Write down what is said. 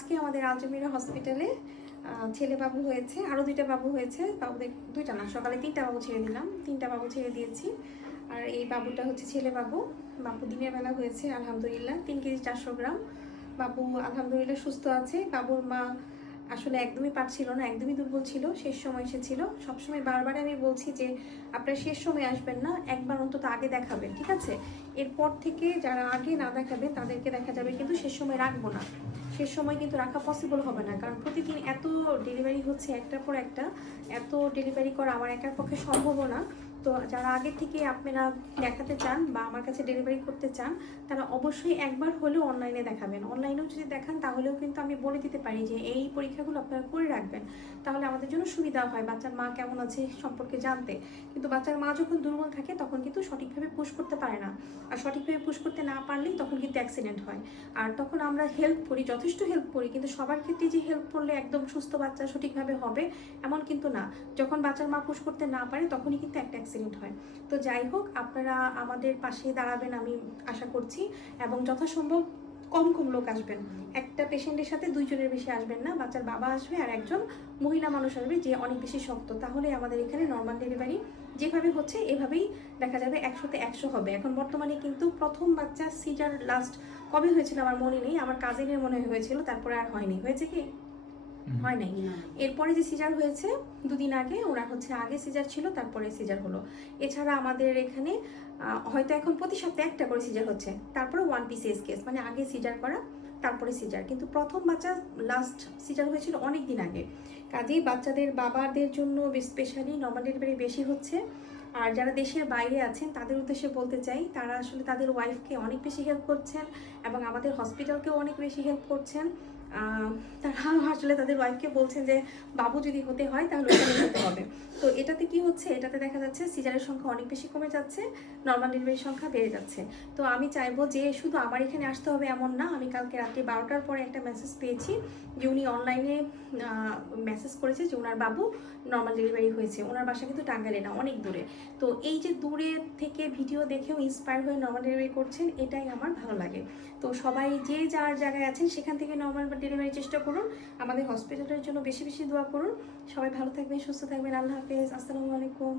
আজকে আমাদের আলজমিরা হসপিটালে ছেলে বাবু হয়েছে আরও দুইটা বাবু হয়েছে, বাবুদের দুইটা না, সকালে তিনটা বাবু ছেড়ে দিলাম, তিনটা বাবু ছেড়ে দিয়েছি। আর এই বাবুটা হচ্ছে ছেলে বাবু বাবু দিনের বেলা হয়েছে, আলহামদুলিল্লাহ, তিন কেজি চারশো গ্রাম। বাবু আলহামদুলিল্লাহ সুস্থ আছে, বাবুর মা আসলে একদমই পারছিল না, একদমই দুর্বল ছিল, শেষ সময় এসেছিল সবসময় বারবার আমি বলছি যে, আপনার শেষ সময় আসবেন না, একবার অন্তত আগে দেখাবেন, ঠিক আছে? এরপর থেকে যারা আগে না দেখাবে, তাদেরকে দেখা যাবে, কিন্তু শেষ সময় রাখব না। শেষ সময় কিন্তু রাখা পসিবল হবে না। কারণ প্রতিদিন এত ডেলিভারি হচ্ছে একটার পর একটা, এত ডেলিভারি করা আমার একার পক্ষে সম্ভব না। তো যারা আগে থেকে আপনারা দেখাতে চান বা আমার কাছে ডেলিভারি করতে চান, তারা অবশ্যই একবার হলেও অনলাইনে দেখাবেন। অনলাইনেও যদি দেখান, তাহলেও কিন্তু আমি বলে দিতে পারি যে এই পরীক্ষাগুলো আপনারা করে রাখবেন। তাহলে আমাদের জন্য সুবিধা হয়। বাচ্চার মা কেমন আছে সম্পর্কে জানতে। কিন্তু বাচ্চার মা যখন দুর্বল থাকে, তখন কিন্তু সঠিকভাবে পুশ করতে পারে না। আর সঠিকভাবে পুশ করতে না পারলেই তখন কিন্তু অ্যাক্সিডেন্ট হয়। আর তখন আমরা হেল্প করি, যথেষ্ট হেল্প করি, কিন্তু সবার ক্ষেত্রে যে হেল্প করলে একদম সুস্থ বাচ্চা সঠিকভাবে হবে, এমন কিন্তু না। যখন বাচ্চার মা পুশ করতে না পারে, তখনই কিন্তু একটা অ্যাক্সিডেন্ট হয়। তো যাই হোক, আপনারা আমাদের পাশে দাঁড়াবেন আমি আশা করছি এবং যথাসম্ভব কম কম লোক আসবেন। একটা পেশেন্টের সাথে দুইজনের বেশি আসবেন না, বাচ্চার বাবা আসবে আর একজন মহিলা মানুষ আসবে যে অনেক বেশি শক্ত। তাহলে আমাদের এখানে নর্মাল ডেলিভারি যেভাবে হচ্ছে, এভাবেই দেখা যাবে একশোতে একশো হবে। এখন বর্তমানে কিন্তু প্রথম বাচ্চা সিজার লাস্ট কবে হয়েছিল আমার মনে নেই, আমার কাজিনের মনে হয়েছিল, তারপরে আর হয়নি। হয়েছে কি? হয় নাই। এরপরে যে সিজার হয়েছে, দুদিন আগে, ওনার হচ্ছে আগে সিজার ছিল, তারপরে সিজার হলো। এছাড়া আমাদের এখানে হয়তো এখন প্রতি সপ্তাহে একটা করে সিজার হচ্ছে। তারপরে ওয়ান পিসিএস কেস মানে আগে সিজার করা, তারপরে সিজার। কিন্তু প্রথম বাচ্চা লাস্ট সিজার হয়েছিল অনেক দিন আগে। কাজেই বাচ্চাদের বাবাদের জন্য স্পেশালি নর্মাল ডেলিভারি বেশি হচ্ছে। আর যারা দেশের বাইরে আছেন, তাদের উদ্দেশ্যে বলতে চাই, তারা আসলে তাদের ওয়াইফকে অনেক বেশি হেল্প করছেন এবং আমাদের হসপিটালকেও অনেক বেশি হেল্প করছেন। তারা আসলে তাদের ওয়াইফকে বলছেন যে, বাবু যদি হতে হয়, তাহলে ওখানে হতে হবে। তো এটাতে কি হচ্ছে? এটাতে দেখা যাচ্ছে সিজারের সংখ্যা অনেক বেশি কমে যাচ্ছে নর্মাল ডেলিভারির সংখ্যা বেড়ে যাচ্ছে। তো আমি চাইব যে, শুধু আমার এখানে আসতে হবে এমন না, আমি কালকে রাত্রি বারোটার পরে একটা মেসেজ পেয়েছি যে, উনি অনলাইনে মেসেজ করেছে যে ওনার বাবু নর্মাল ডেলিভারি হয়েছে ওনার বাসা কিন্তু টাঙ্গাইলে না, অনেক দূরে। তো এই যে দূরে থেকে ভিডিও দেখেও ইন্সপায়ার হয়ে নর্মাল ডেলিভারি করছেন, এটাই আমার ভালো লাগে। তো সবাই যে যার জায়গায় আছেন, সেখান থেকে নর্মাল ডেলিভারি চেষ্টা করুন। আমাদের হসপিটালের জন্য বেশি বেশি দোয়া করুন। সবাই ভালো থাকবেন, সুস্থ থাকবেন। আল্লাহ হাফেজ। আসসালামু আলাইকুম।